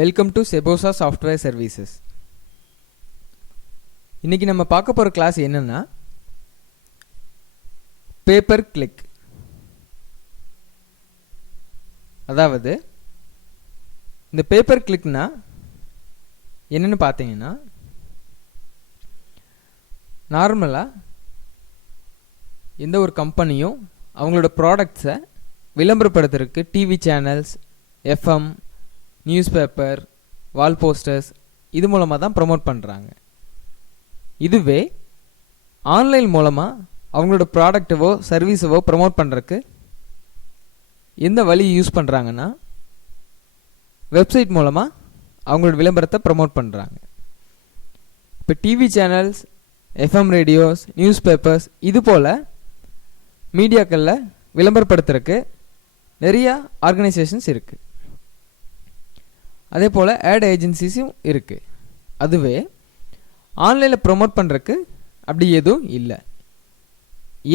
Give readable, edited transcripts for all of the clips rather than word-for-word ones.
Welcome to செபோசா software services. இன்னைக்கு நம்ம பார்க்க போகிற கிளாஸ் என்னன்னா பேப்பர் கிளிக். அதாவது இந்த பேப்பர் கிளிக்னா என்னன்னு பார்த்தீங்கன்னா, நார்மலாக எந்த ஒரு கம்பெனியும் அவங்களோட ப்ராடக்ட்ஸை விளம்பரப்படுத்துறதுக்கு TV channels, FM, news paper, wall posters இது மூலமாக தான் ப்ரமோட் பண்ணுறாங்க. இதுவே ஆன்லைன் மூலமாக அவங்களோட ப்ராடக்டவோ சர்வீஸவோ ப்ரமோட் பண்ணுறதுக்கு எந்த வழி யூஸ் பண்ணுறாங்கன்னா, வெப்சைட் மூலமாக அவங்களோட விளம்பரத்தை ப்ரமோட் பண்ணுறாங்க. இப்போ TV channels, FM radios, news papers இது போல் மீடியாக்களில் விளம்பரப்படுத்துறதுக்கு நிறையா ஆர்கனைசேஷன்ஸ் இருக்குது. அதே போல் ஆட் ஏஜென்சிஸும் இருக்குது. அதுவே ஆன்லைனில் ப்ரொமோட் பண்ணுறதுக்கு அப்படி எதுவும் இல்லை.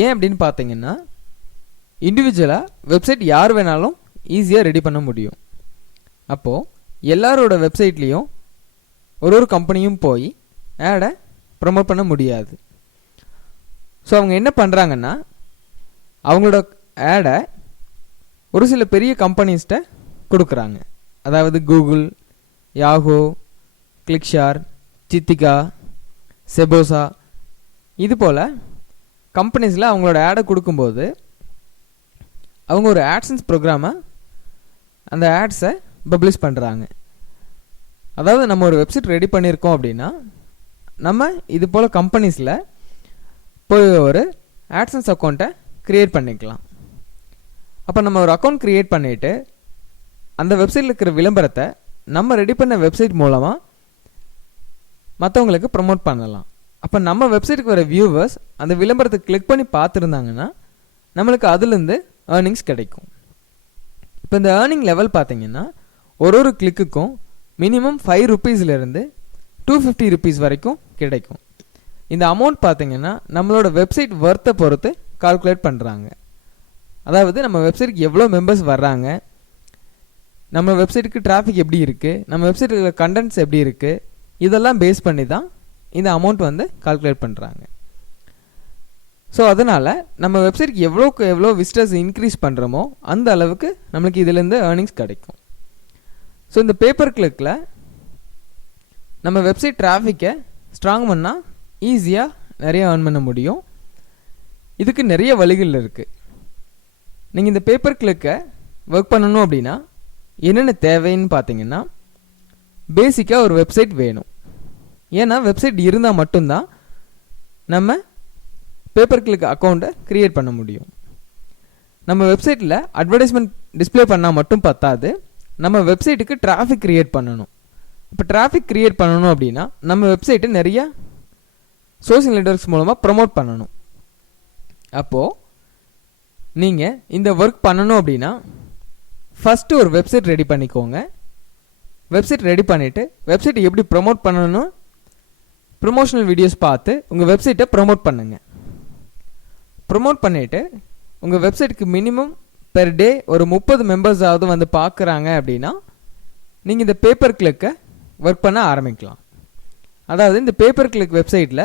ஏன் அப்படின்னு பார்த்தீங்கன்னா, இண்டிவிஜுவலாக வெப்சைட் யார் வேணாலும் ஈஸியாக ரெடி பண்ண முடியும். அப்போது எல்லாரோட வெப்சைட்லேயும் ஒரு கம்பெனியும் போய் ஆடை ப்ரமோட் பண்ண முடியாது. ஸோ அவங்க என்ன பண்ணுறாங்கன்னா, அவங்களோட ஆடை ஒரு சில பெரிய கம்பெனிஸ்கிட்ட கொடுக்குறாங்க. அதாவது கூகுள், யாஹூ, கிளிக்ஷார், சித்திகா, செபோசா இது போல் கம்பெனிஸில் அவங்களோட ஆடை கொடுக்கும்போது அவங்க ஒரு ஆட்சன்ஸ் ப்ரோக்ராமை அந்த ஆட்ஸை பப்ளிஷ் பண்ணுறாங்க. அதாவது நம்ம ஒரு வெப்சைட் ரெடி பண்ணியிருக்கோம் அப்படின்னா, நம்ம இது போல் கம்பெனிஸில் போய் ஒரு ஆட்சன்ஸ் அக்கௌண்ட்டை க்ரியேட் பண்ணிக்கலாம். அப்போ நம்ம ஒரு அக்கௌண்ட் க்ரியேட் பண்ணிவிட்டு அந்த வெப்சைட்டில் இருக்கிற விளம்பரத்தை நம்ம ரெடி பண்ண வெப்சைட் மூலமாக மற்றவங்களுக்கு ப்ரமோட் பண்ணலாம். அப்போ நம்ம வெப்சைட்டுக்கு வர வியூவர்ஸ் அந்த விளம்பரத்தை கிளிக் பண்ணி பார்த்துருந்தாங்கன்னா நம்மளுக்கு அதுலேருந்து ஏர்னிங்ஸ் கிடைக்கும். இப்போ இந்த ஏர்னிங் லெவல் பார்த்தீங்கன்னா ஒரு கிளிக்குக்கும் மினிமம் 5 ரூபீஸ்லேருந்து 250 ரூபீஸ் வரைக்கும் கிடைக்கும். இந்த அமௌண்ட் பார்த்தீங்கன்னா நம்மளோட வெப்சைட் ஒர்த்தை பொறுத்து கால்குலேட் பண்ணுறாங்க. அதாவது நம்ம வெப்சைட்டுக்கு எவ்வளோ மெம்பர்ஸ் வர்றாங்க, நம்ம வெப்சைட்டுக்கு டிராஃபிக் எப்படி இருக்குது, நம்ம வெப்சைட்டில் கண்டென்ட்ஸ் எப்படி இருக்குது, இதெல்லாம் பேஸ் பண்ணி தான் இந்த அமௌண்ட் கால்குலேட் பண்ணுறாங்க. ஸோ அதனால் நம்ம வெப்சைட்டுக்கு எவ்வளோ விசிட்டர்ஸ் இன்க்ரீஸ் பண்ணுறோமோ அந்த அளவுக்கு நம்மளுக்கு இதிலேருந்து ஏர்னிங்ஸ் கிடைக்கும். ஸோ இந்த பேப்பர் கிளிக்கில் நம்ம வெப்சைட் டிராஃபிக்கை ஸ்ட்ராங் பண்ணால் ஈஸியாக நிறைய ஏர்ன் பண்ண முடியும். இதுக்கு நிறைய வழிகள் இருக்குது. நீங்கள் இந்த பேப்பர் கிளிக்கை ஒர்க் பண்ணணும் அப்படின்னா என்னென்ன தேவைன்னு பார்த்தீங்கன்னா, பேசிக்காக ஒரு வெப்சைட் வேணும். ஏன்னா வெப்சைட் இருந்தால் மட்டும்தான் நம்ம பேப்பர் கிளிக் அக்கௌண்ட்டை க்ரியேட் பண்ண முடியும். நம்ம வெப்சைட்டில் அட்வர்டைஸ்மெண்ட் டிஸ்பிளே பண்ணால் மட்டும் பத்தாது, நம்ம வெப்சைட்டுக்கு டிராஃபிக் க்ரியேட் பண்ணணும். இப்போ டிராஃபிக் க்ரியேட் பண்ணணும் அப்படின்னா நம்ம வெப்சைட்டை நிறையா சோஷியல் நெட்வொர்க்ஸ் மூலமாக ப்ரமோட் பண்ணணும். அப்போது நீங்கள் இந்த ஒர்க் பண்ணணும் அப்படின்னா ஃபஸ்ட்டு ஒரு வெப்சைட் ரெடி பண்ணிக்கோங்க. வெப்சைட் ரெடி பண்ணிவிட்டு வெப்சைட்டை எப்படி ப்ரமோட் பண்ணணும், ப்ரொமோஷனல் வீடியோஸ் பார்த்து உங்கள் வெப்சைட்டை ப்ரமோட் பண்ணுங்கள். ப்ரமோட் பண்ணிவிட்டு உங்கள் வெப்சைட்டுக்கு மினிமம் பெர் டே ஒரு 30 மெம்பர்ஸாவது பார்க்குறாங்க அப்படின்னா நீங்கள் இந்த பேப்பர் கிளிக்கை ஒர்க் பண்ண ஆரம்பிக்கலாம். அதாவது இந்த பேப்பர் கிளிக் வெப்சைட்டில்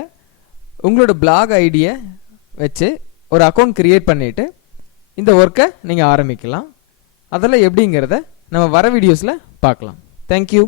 உங்களோட பிளாக் ஐடியை வச்சு ஒரு அக்கௌண்ட் க்ரியேட் பண்ணிவிட்டு இந்த ஒர்க்கை நீங்கள் ஆரம்பிக்கலாம். அதெல்லாம் எப்படிங்கிறத நம்ம வர வீடியோஸில் பார்க்கலாம். தேங்க்யூ.